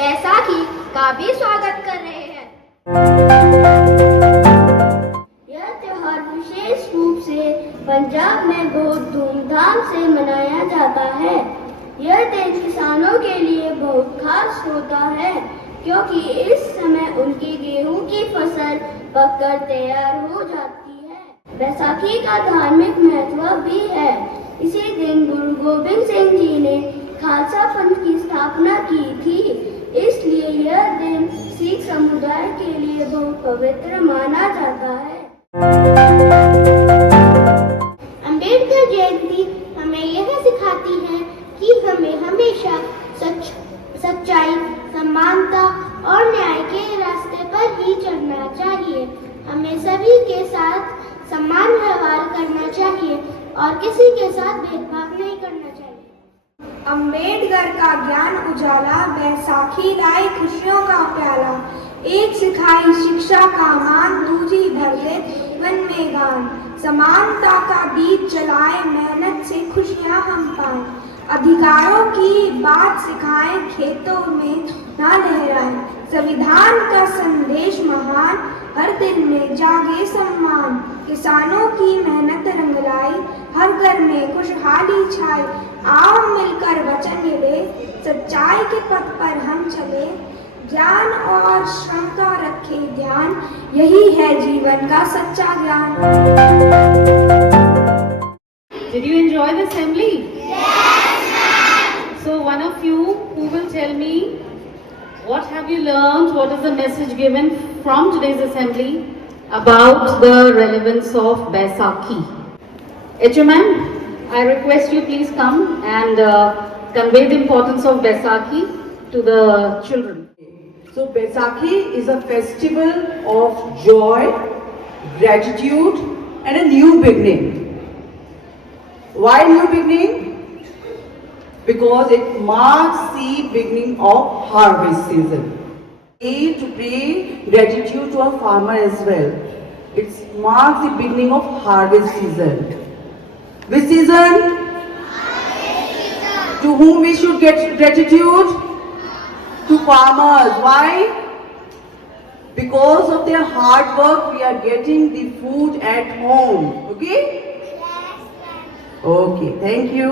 बैसाखी का भी स्वागत कर रहे हैं। यह त्योहार विशेष रूप से पंजाब में बहुत धूमधाम से मनाया जाता है। यह दिन किसानों के लिए बहुत खास होता है, क्योंकि इस समय उनकी गेहूं की फसल पककर तैयार हो जाती है। बैसाखी का धार्मिक महत्व भी है। इसी दिन गुरु गोविंद सिंह जी ने खालसा पंथ की स्थापना की थी, इसलिए यह दिन सिख समुदाय के लिए बहुत पवित्र माना जाता है। अम्बेडकर जयंती हमें यह सिखाती है कि हमें हमेशा सच्चाई, समानता और न्याय के रास्ते पर ही चलना चाहिए। हमें सभी के साथ समान व्यवहार करना चाहिए और किसी के साथ भेदभाव नहीं करना चाहिए। अम्बेडकर का ज्ञान उजाला, बैसाखी लाई खुशियों का प्याला। एक सिखाई शिक्षा का मान, दूजी भर दे मन में गान। समानता का दीप जलाए, मेहनत से खुशियां हम पाएं। अधिकारों की बात सिखाएं, खेतों में ना लहराएं। संविधान का संदेश महान, हर दिल में जागे सम्मान। किसानों की मेहनत रंग लाई, हर घर में खुशहाली छाए। आओ मिलकर वचन ये ले, सच्चाई के पथ पर हम चले। ज्ञान और श्रम का रखे ध्यान, यही है जीवन का सच्चा ज्ञान। Did you enjoy the assembly? Yes, ma'am. So one of you who will tell me what have you learned, what is the message given from today's assembly about the relevance of Baisakhi? HMM, I request you please come and convey the importance of Baisakhi to the children. So Baisakhi is a festival of joy, gratitude and a new beginning. Why new beginning? Because it marks the beginning of harvest season. To pay gratitude to a farmer as well. It marks the beginning of harvest season. Which season? Harvest season. To whom we should get gratitude? To farmers. Why? Because of their hard work, we are getting the food at home. Okay? Yes. Okay. Thank you.